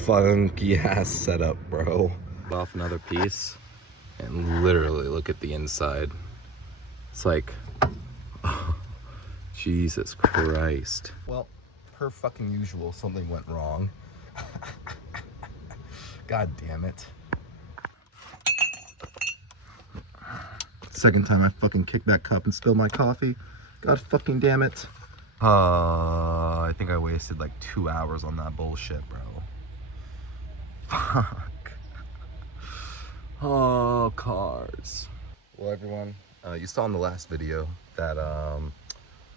funky ass setup, bro. Off another piece and literally look at the inside. It's like, oh, Jesus Christ. Well, per fucking usual, something went wrong. God damn it. Second time I fucking kicked that cup and spilled my coffee. God fucking damn it. I think I wasted like 2 hours on that bullshit, bro. Fuck. Oh, cars. Well, everyone, you saw in the last video that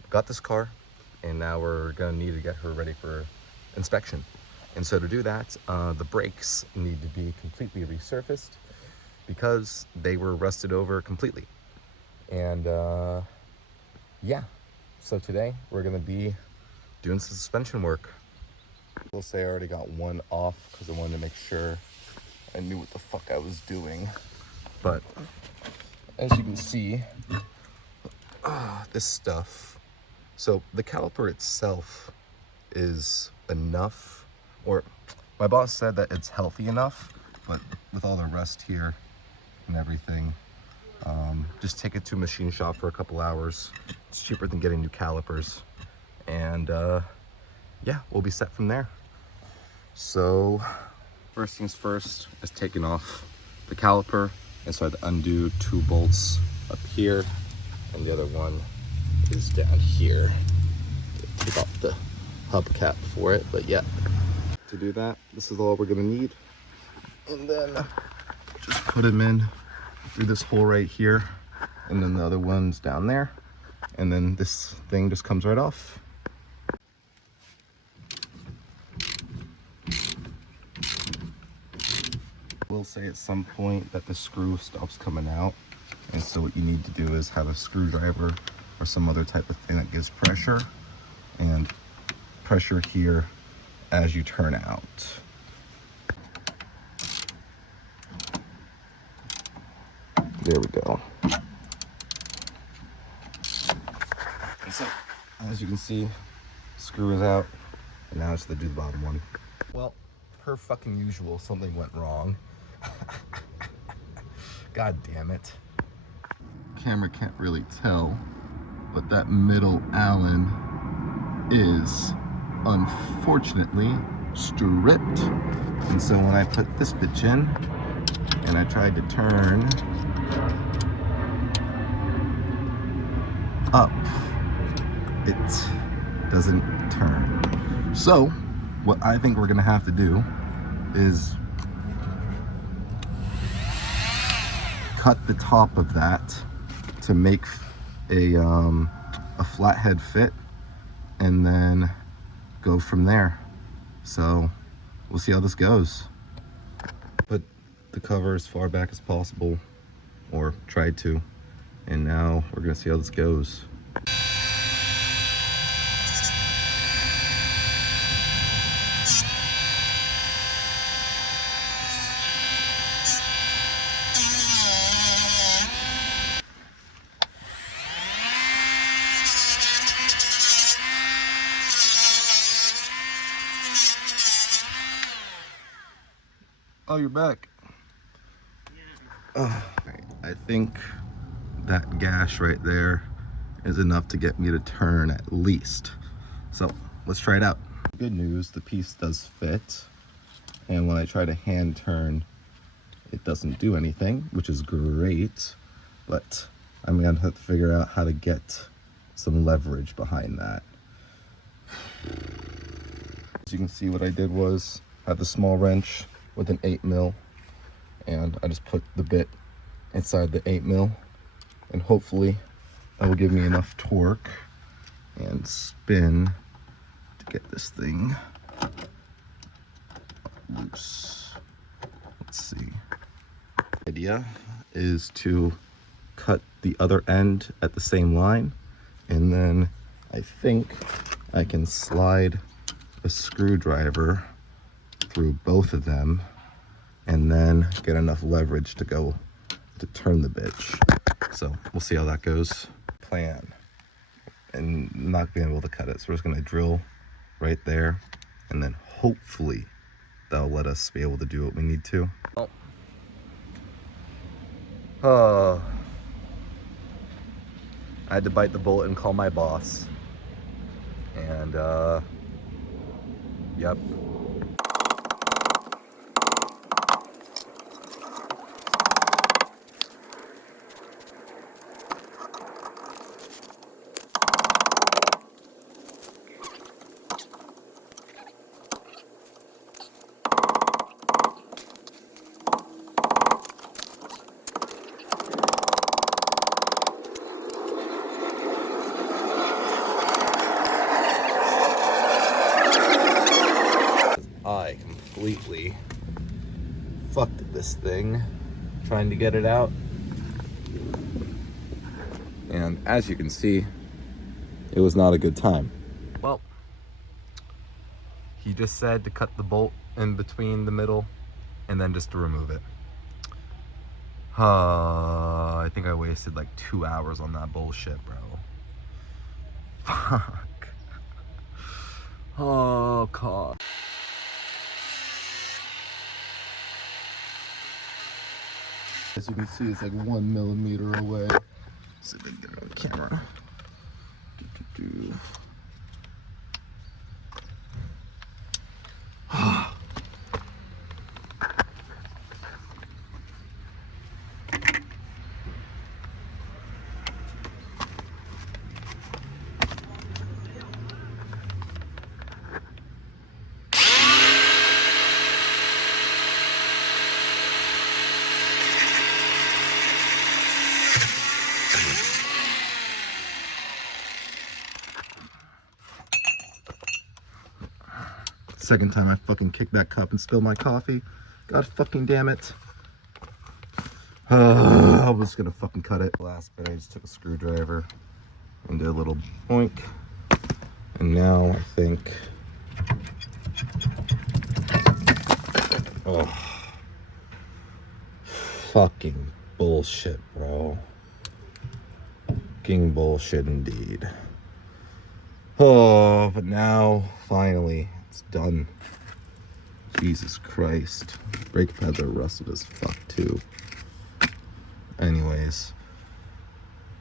got this car, and now we're gonna need to get her ready for inspection. And so to do that, the brakes need to be completely resurfaced because they were rusted over completely. And yeah, so today we're gonna be doing some suspension work. We'll say I already got one off because I wanted to make sure I knew what the fuck I was doing. But as you can see, this stuff, so the caliper itself is enough, or my boss said that it's healthy enough, but with all the rust here and everything, just take it to a machine shop for a couple hours. It's cheaper than getting new calipers. And yeah, we'll be set from there. So first things first is taking off the caliper. And so I had to undo 2 bolts up here, and the other one is down here. Take off the hubcap for it, but yeah. To do that, this is all we're gonna need. And then just put them in through this hole right here, and then the other one's down there. And then this thing just comes right off. Will say at some point that the screw stops coming out, and so what you need to do is have a screwdriver or some other type of thing that gives pressure, and pressure here as you turn out. There we go. And so as you can see, screw is out, and now it's to do the bottom one. Well, per fucking usual, something went wrong. God damn it. Camera can't really tell, but that middle Allen is unfortunately stripped. And so when I put this bitch in and I tried to turn up, it doesn't turn. So what I think we're gonna have to do is cut the top of that to make a flathead fit, and then go from there. So we'll see how this goes. Put the cover as far back as possible, or tried to, and now we're gonna see how this goes. Oh, you're back. I think that gash right there is enough to get me to turn at least. So let's try it out. Good news, the piece does fit. And when I try to hand turn, it doesn't do anything, which is great. But I'm gonna have to figure out how to get some leverage behind that. As you can see, what I did was I had the small wrench with an 8mm, and I just put the bit inside the 8mm, and hopefully that will give me enough torque and spin to get this thing loose. Let's see. The idea is to cut the other end at the same line, and then I think I can slide a screwdriver through both of them, and then get enough leverage to go to turn the bitch. So we'll see how that goes. Plan, and not being able to cut it, so we're just gonna drill right there, and then hopefully that'll let us be able to do what we need to. I had to bite the bullet and call my boss. And yep. I completely fucked this thing trying to get it out. And as you can see, it was not a good time. Well, he just said to cut the bolt in between the middle and then just to remove it. I think I wasted like 2 hours on that bullshit, bro. Fuck. Oh, God. As you can see, it's like 1 millimeter away. See if I can get it on camera. Second time I fucking kicked that cup and spilled my coffee. God fucking damn it. I was gonna fucking cut it. Last bit, I just took a screwdriver and did a little boink. And now I think, oh, fucking bullshit, bro. Fucking bullshit indeed. Oh, but now, finally, it's done. Jesus Christ. Brake pads are rusted as fuck, too. Anyways.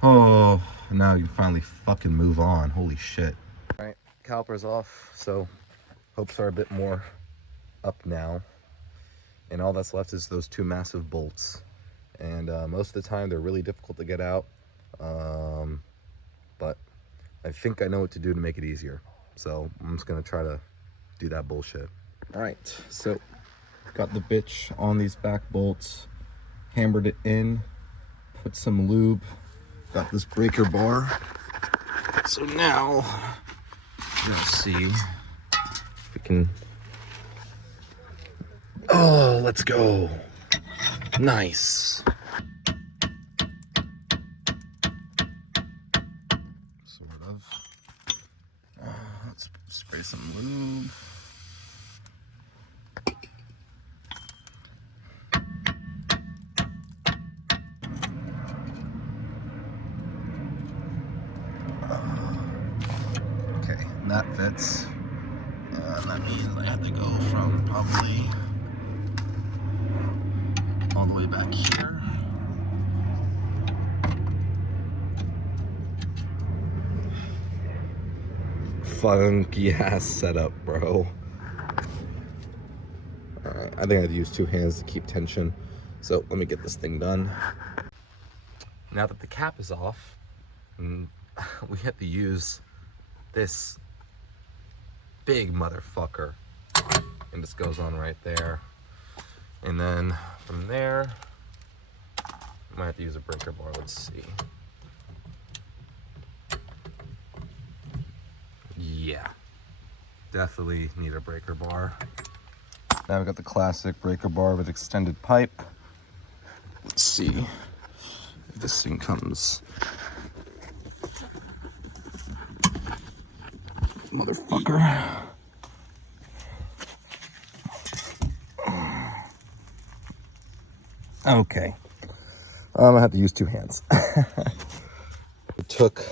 Oh, now you can finally fucking move on. Holy shit. Alright, caliper's off, so hopes are a bit more up now. And all that's left is those two massive bolts. And most of the time, they're really difficult to get out. But I think I know what to do to make it easier. So I'm just gonna try to do that bullshit. All right, so got the bitch on these back bolts, hammered it in, put some lube, got this breaker bar. So now, let's see if we can, oh, let's go. Nice. Sort of. Let's spray some lube. Okay, and that fits. And that means I have to go from probably all the way back here. Funky ass setup, bro. Alright, I think I have to use two hands to keep tension. So let me get this thing done. Now that the cap is off, we have to use this big motherfucker. And this goes on right there. And then from there, I might have to use a breaker bar. Let's see. Yeah, definitely need a breaker bar. Now we've got the classic breaker bar with extended pipe. Let's see if this thing comes. Motherfucker. Okay. I'm gonna have to use two hands. We took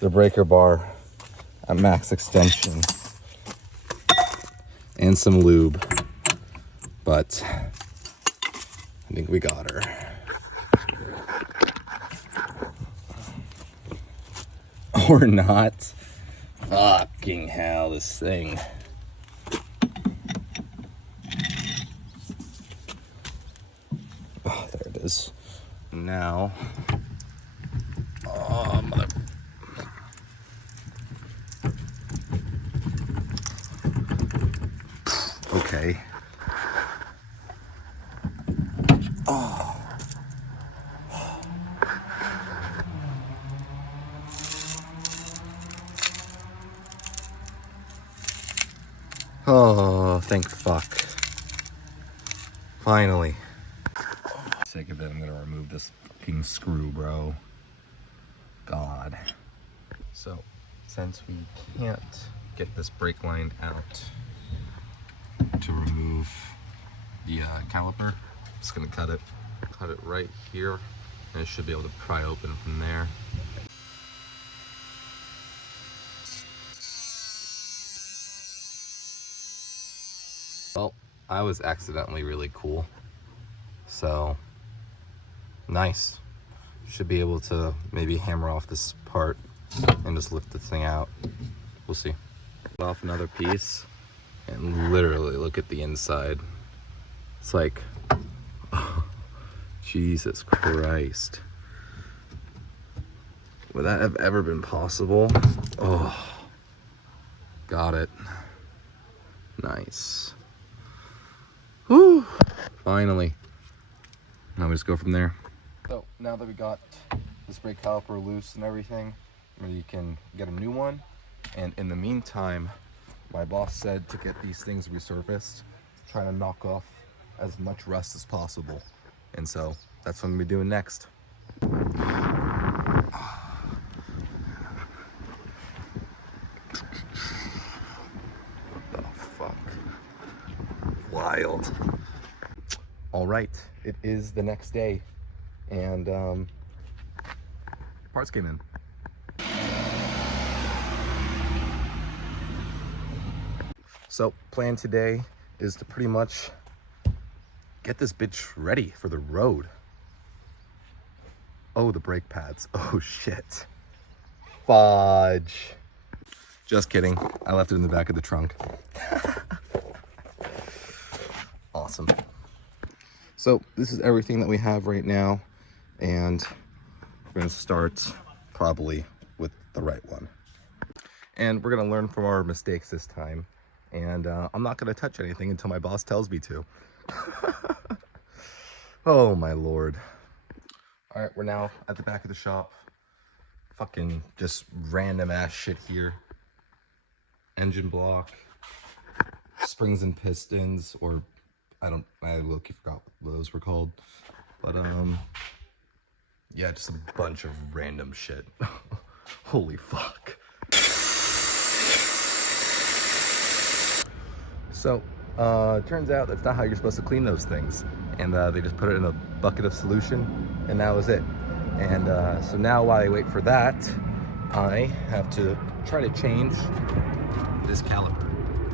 the breaker bar at max extension and some lube but I think we got her. Or not. Fucking hell, this thing. Oh, there it is. Now, oh, mother. Okay. Oh. Oh, thank fuck. Finally. For the sake of it, I'm gonna remove this fucking screw, bro. God. So, since we can't get this brake line out to remove the caliper, I'm just gonna cut it right here, and it should be able to pry open from there. Well, I was accidentally really cool, so nice. Should be able to maybe hammer off this part and just lift the thing out. We'll see. Off another piece, and literally look at the inside. It's like, oh, Jesus Christ. Would that have ever been possible? Oh, got it. Nice. Whew, finally. Now we just go from there. So now that we got this brake caliper loose and everything, we can get a new one. And in the meantime, my boss said to get these things resurfaced, trying to knock off as much rust as possible. And so that's what I'm gonna be doing next. Wild. All right, it is the next day, and parts came in. So plan today is to pretty much get this bitch ready for the road. Oh, the brake pads. Oh shit. Fudge. Just kidding. I left it in the back of the trunk. Awesome. So this is everything that we have right now, and we're gonna start probably with the right one. And we're gonna learn from our mistakes this time, and I'm not gonna touch anything until my boss tells me to. Oh my Lord. All right, we're now at the back of the shop. Fucking just random ass shit here. Engine block, springs and pistons, or I low-key forgot what those were called, but yeah, just a bunch of random shit. Holy fuck. So turns out that's not how you're supposed to clean those things, and they just put it in a bucket of solution, and that was it. And so now while I wait for that, I have to try to change this caliper.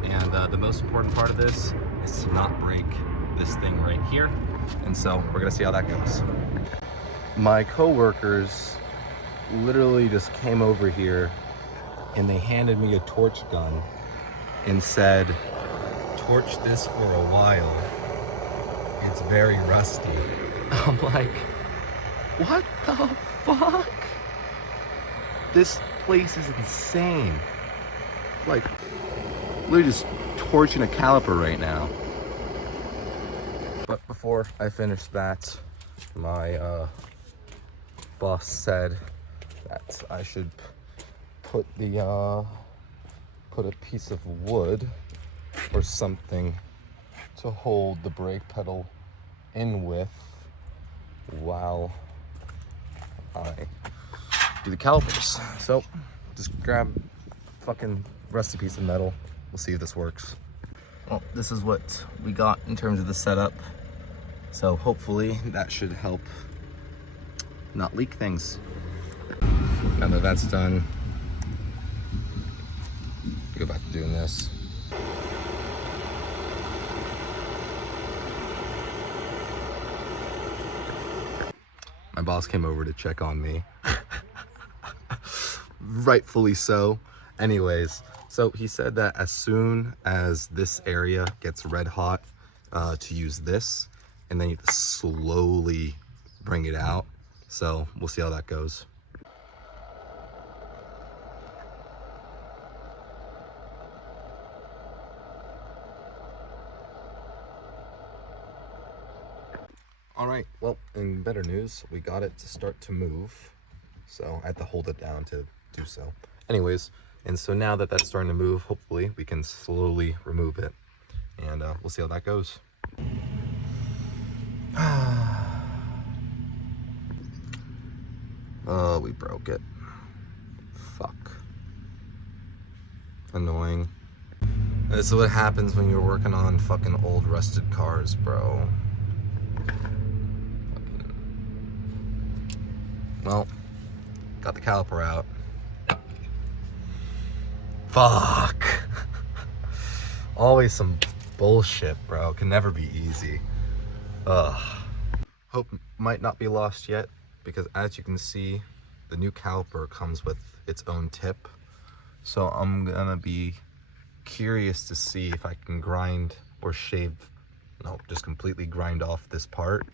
And the most important part of this is to not break this thing right here. And so we're gonna see how that goes. My coworkers literally just came over here and they handed me a torch gun and said, torch this for a while. It's very rusty. I'm like, what the fuck? This place is insane. Like, literally just torching a caliper right now. But before I finish that, my boss said that I should put the put a piece of wood or something to hold the brake pedal in with while I do the calipers. So just grab a fucking rusty piece of metal. We'll see if this works. Well, this is what we got in terms of the setup. So hopefully that should help not leak things. Now that that's done, go back to doing this. My boss came over to check on me. Rightfully so. Anyways, so he said that as soon as this area gets red hot, to use this, and then you have to slowly bring it out. So we'll see how that goes. All right, well, in better news, we got it to start to move. So I had to hold it down to do so. Anyways, and so now that that's starting to move, hopefully we can slowly remove it. And we'll see how that goes. Oh, we broke it. Fuck. Annoying. This is what happens when you're working on fucking old rusted cars, bro. Well, got the caliper out. Fuck. Always some bullshit, bro. Can never be easy. Ugh. Hope might not be lost yet, because as you can see, the new caliper comes with its own tip. So I'm gonna be curious to see if I can grind or shave, no, just completely grind off this part.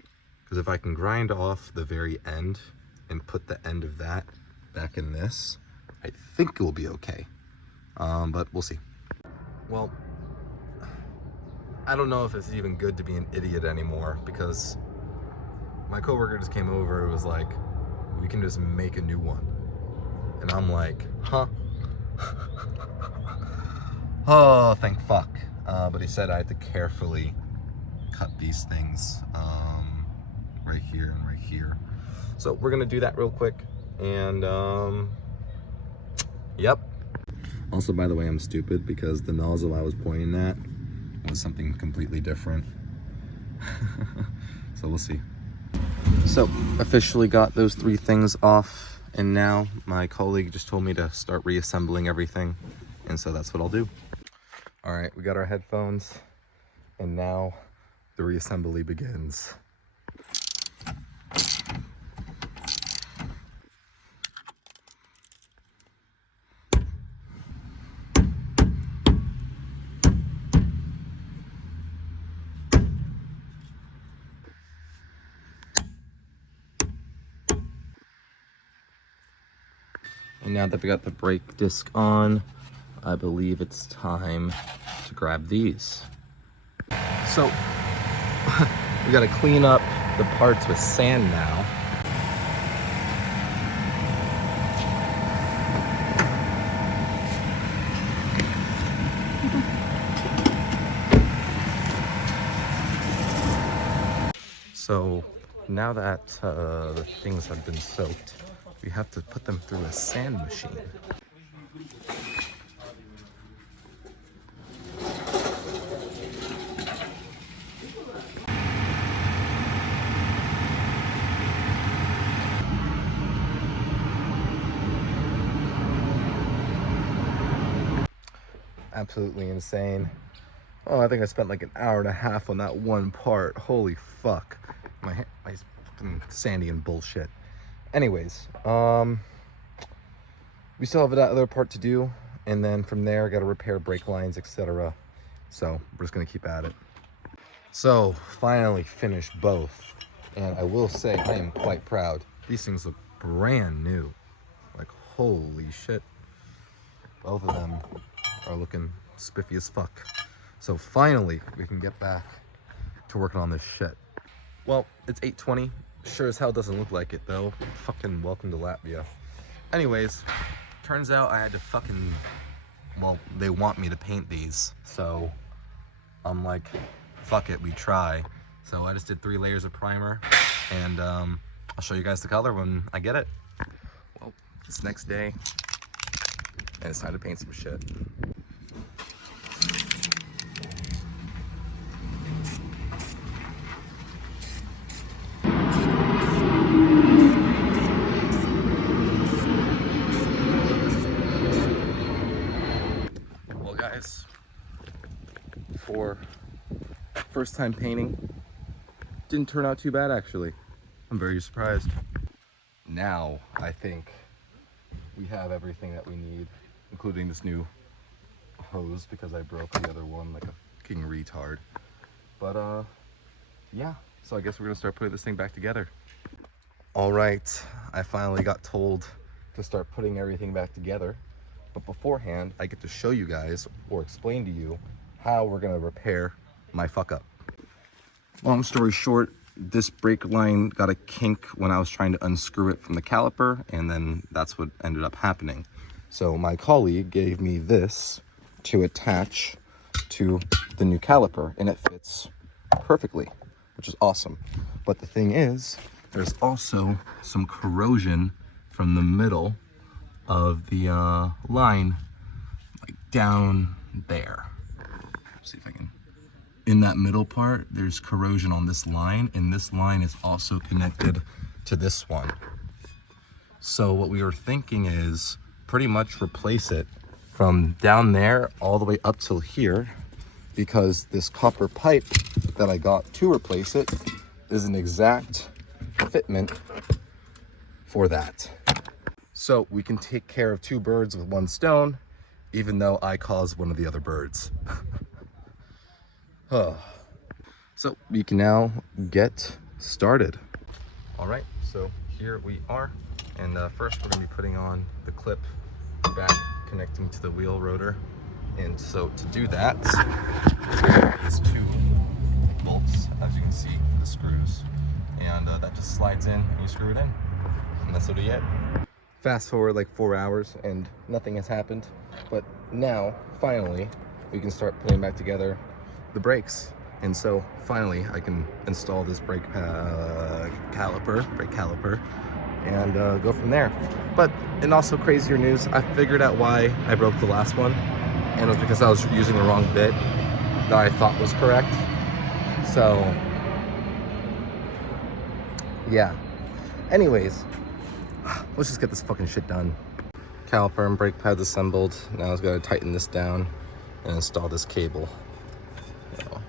Because if I can grind off the very end and put the end of that back in this, I think it will be okay. But we'll see. Well, I don't know if it's even good to be an idiot anymore, because my coworker just came over and was like, we can just make a new one. And I'm like, huh? Oh, thank fuck. But he said I had to carefully cut these things right here and right here. So we're gonna do that real quick. And yep. Also, by the way, I'm stupid because the nozzle I was pointing at was something completely different. So we'll see. So officially got those 3 things off, and now my colleague just told me to start reassembling everything, and so that's what I'll do. All right, we got our headphones, and now the reassembly begins. And now that we got the brake disc on, I believe it's time to grab these. So, we gotta clean up the parts with sand now. So, now that the things have been soaked, we have to put them through a sand machine. Absolutely insane. Oh, I think I spent like an hour and a half on that one part. Holy fuck. My fucking sandy and bullshit. Anyways, we still have that other part to do, and then from there I gotta repair brake lines, etc. So we're just gonna keep at it. So finally finished both, and I will say I am quite proud. These things look brand new. Like, holy shit. Both of them are looking spiffy as fuck. So finally we can get back to working on this shit. Well, it's 8:20. Sure as hell doesn't look like it though. Fucking welcome to Latvia. Anyways, turns out I had to fucking, well, they want me to paint these. So I'm like, fuck it, we try. So I just did 3 layers of primer, and I'll show you guys the color when I get it. Well, it's next day, and it's time to paint some shit. For first time painting, didn't turn out too bad actually. I'm very surprised. now I think we have everything that we need, including this new hose because I broke the other one like a fucking retard. But yeah, so I guess we're gonna start putting this thing back together. All right, I finally got told to start putting everything back together, but beforehand I get to show you guys or explain to you how we're gonna repair my fuck up. Long story short, this brake line got a kink when I was trying to unscrew it from the caliper, and then that's what ended up happening. So my colleague gave me this to attach to the new caliper, and it fits perfectly, which is awesome. But the thing is, there's also some corrosion from the middle of the line, like down there. Let's see if I can. In that middle part, there's corrosion on this line, and this line is also connected to this one. So what we were thinking is pretty much replace it from down there all the way up till here, because this copper pipe that I got to replace it is an exact fitment for that. So we can take care of two birds with one stone, even though I caused one of the other birds. So we can now get started. All right, so here we are. And first we're gonna be putting on the clip back connecting to the wheel rotor. And so to do that, there's two bolts, as you can see, for the screws. And that just slides in and you screw it in. And that's what you get. Fast forward like 4 hours and nothing has happened. But now, finally, we can start putting back together the brakes. And so finally I can install this brake caliper, and go from there. But in also crazier news, I figured out why I broke the last one, and it was because I was using the wrong bit that I thought was correct. So yeah, anyways, let's just get this fucking shit done. Caliper and brake pads assembled. Now I've got to tighten this down and install this cable. So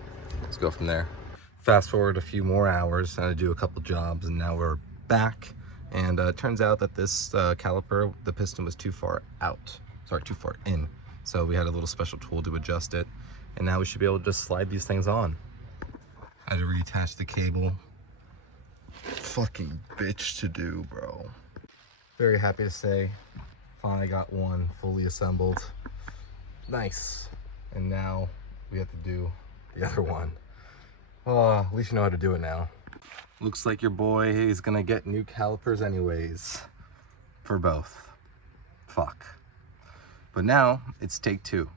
let's go from there. Fast forward a few more hours, and I do a couple jobs, and now we're back. And it turns out that this caliper, the piston was too far out. Sorry, too far in. So we had a little special tool to adjust it. And now we should be able to just slide these things on. I had to reattach the cable. Fucking bitch to do, bro. Very happy to say, finally got one fully assembled. Nice. And now we have to do the other one. Oh, at least you know how to do it now. Looks like your boy is gonna get new calipers anyways. For both. Fuck. But now, it's take two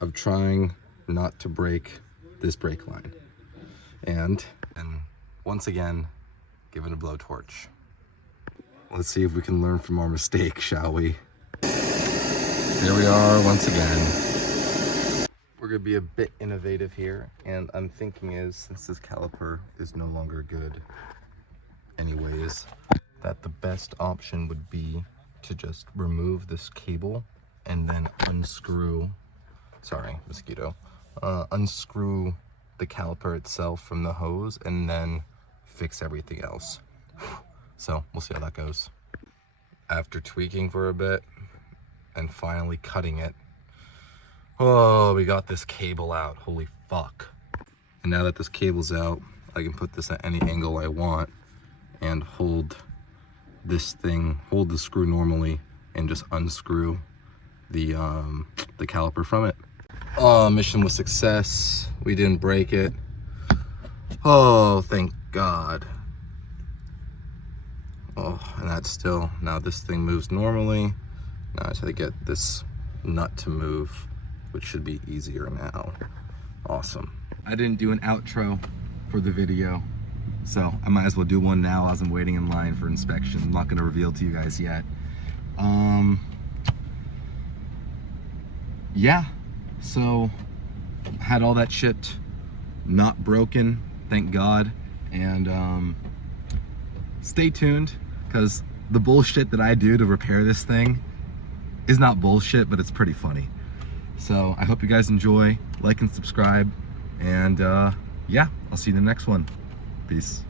of trying not to break this brake line. And once again, give it a blowtorch. Let's see if we can learn from our mistake, shall we? Here we are once again. We're gonna be a bit innovative here, and I'm thinking is, since this caliper is no longer good anyways, that the best option would be to just remove this cable and then unscrew, sorry, mosquito, unscrew the caliper itself from the hose and then fix everything else. So we'll see how that goes. After tweaking for a bit and finally cutting it, oh, we got this cable out, holy fuck. And now that this cable's out, I can put this at any angle I want and hold this thing, hold the screw normally and just unscrew the caliper from it. Oh, mission was success. We didn't break it. Oh, thank God. Oh, and that's still, now this thing moves normally. Now I just have to get this nut to move, which should be easier now. Awesome. I didn't do an outro for the video, so I might as well do one now as I'm waiting in line for inspection. I'm not gonna reveal to you guys yet. Yeah, so had all that shit not broken, thank God. And stay tuned, because the bullshit that I do to repair this thing is not bullshit, but it's pretty funny. So I hope you guys enjoy, like and subscribe, and yeah, I'll see you in the next one. Peace.